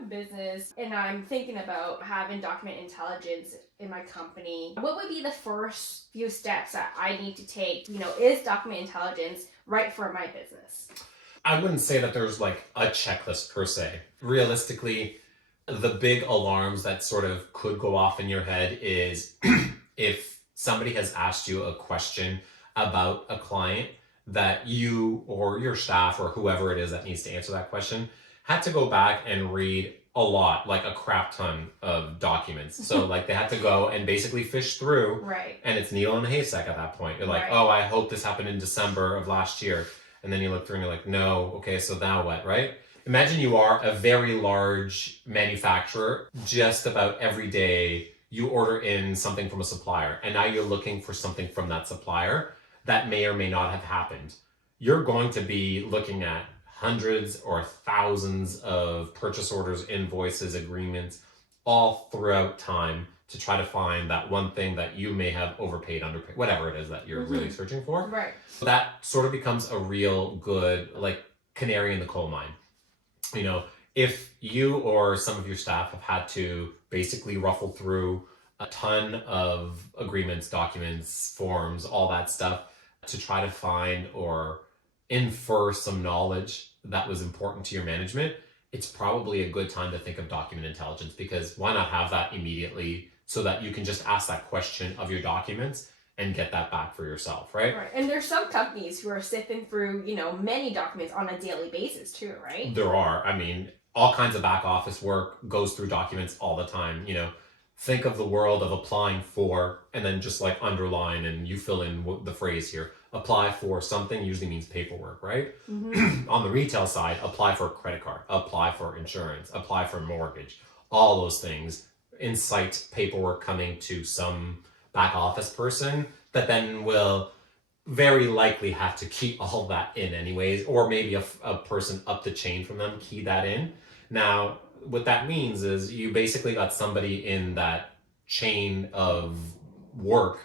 a business and I'm thinking about having document intelligence in my company, what would be the first few steps that I need to take? Is document intelligence right for my business? I wouldn't say that there's like a checklist per se. Realistically, the big alarms that sort of could go off in your head is if somebody has asked you a question about a client that you or your staff or whoever it is that needs to answer that question had to go back and read a lot, like a crap ton of documents. So like they had to go and basically fish through, Right. and it's needle in a haystack at that point. You're like, Right. oh, I hope this happened in December of last year. And then you look through and you're like, no, okay, so now what, right? Imagine you are a very large manufacturer. Just about every day you order in something from a supplier, and now you're looking for something from that supplier that may or may not have happened. You're going to be looking at hundreds or thousands of purchase orders, invoices, agreements, all throughout time to try to find that one thing that you may have overpaid, underpaid, whatever it is that you're really searching for. Right. So that sort of becomes a real good, like, canary in the coal mine. If you or some of your staff have had to basically ruffle through a ton of agreements, documents, forms, all that stuff to try to find or infer some knowledge that was important to your management, it's probably a good time to think of document intelligence, because why not have that immediately so that you can just ask that question of your documents and get that back for yourself, right? Right. And there's some companies who are sifting through, many documents on a daily basis too, right? There are. I mean, all kinds of back office work goes through documents all the time. Think of the world of applying for, and then just like underline and you fill in the phrase here. Apply for something usually means paperwork, right? On the retail side, apply for a credit card, apply for insurance, apply for mortgage, all those things incite paperwork coming to some back office person that then will very likely have to key all that in anyways, or maybe a person up the chain from them key that in. Now, what that means is you basically got somebody in that chain of work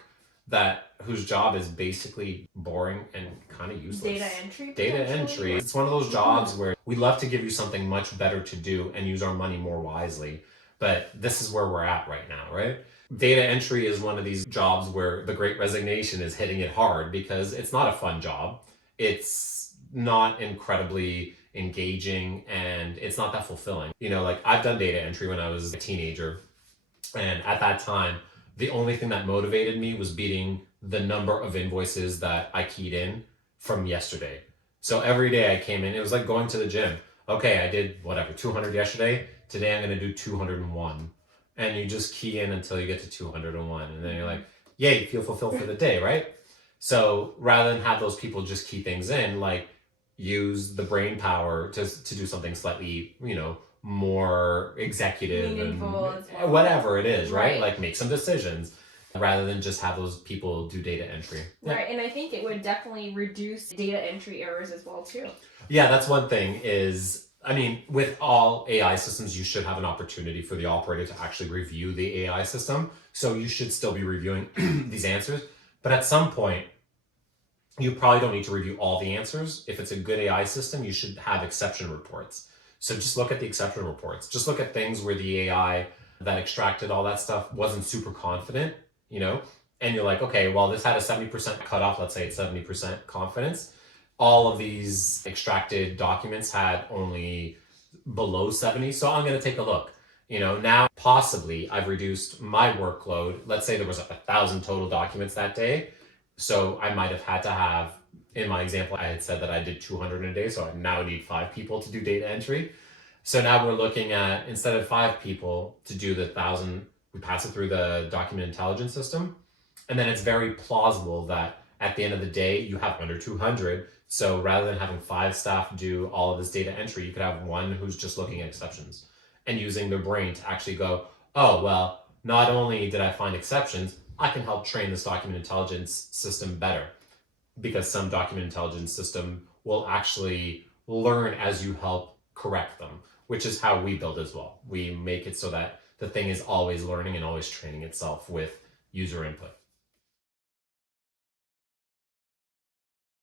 that whose job is basically boring and kind of useless. Data entry. Data entry. It's one of those jobs where we'd love to give you something much better to do and use our money more wisely, but this is where we're at right now, right? Data entry is one of these jobs where the Great Resignation is hitting it hard because it's not a fun job. It's not incredibly engaging and it's not that fulfilling. Like I've done data entry when I was a teenager, and at that time, the only thing that motivated me was beating the number of invoices that I keyed in from yesterday. So every day I came in, it was like going to the gym. Okay, I did whatever, 200 yesterday. Today I'm going to do 201. And you just key in until you get to 201. And then you're like, yay, you feel fulfilled for the day, right? So rather than have those people just key things in, like use the brain power to do something slightly, more executive Meaningful and as well. whatever it is, right? Right. Like make some decisions rather than just have those people do data entry. Yeah. Right. And I think it would definitely reduce data entry errors as well too. Yeah, that's one thing is, I mean, with all AI systems, you should have an opportunity for the operator to actually review the AI system. So you should still be reviewing these answers. But at some point, you probably don't need to review all the answers. If it's a good AI system, you should have exception reports. So just look at the exception reports. Just look at things where the AI that extracted all that stuff wasn't super confident, and you're like, okay, well, this had a 70% cutoff. Let's say it's 70% confidence. All of these extracted documents had only below 70. So I'm going to take a look. Now possibly I've reduced my workload. Let's say there was 1,000 total documents that day. So I might have had to have, in my example, I had said that I did 200 in a day. So I now need 5 people to do data entry. So now we're looking at, instead of 5 people to do the 1,000, we pass it through the document intelligence system. And then it's very plausible that at the end of the day, you have under 200. So rather than having 5 staff do all of this data entry, you could have one who's just looking at exceptions and using their brain to actually go, oh, well, not only did I find exceptions, I can help train this document intelligence system better, because some document intelligence system will actually learn as you help correct them, which is how we build as well. We make it so that the thing is always learning and always training itself with user input.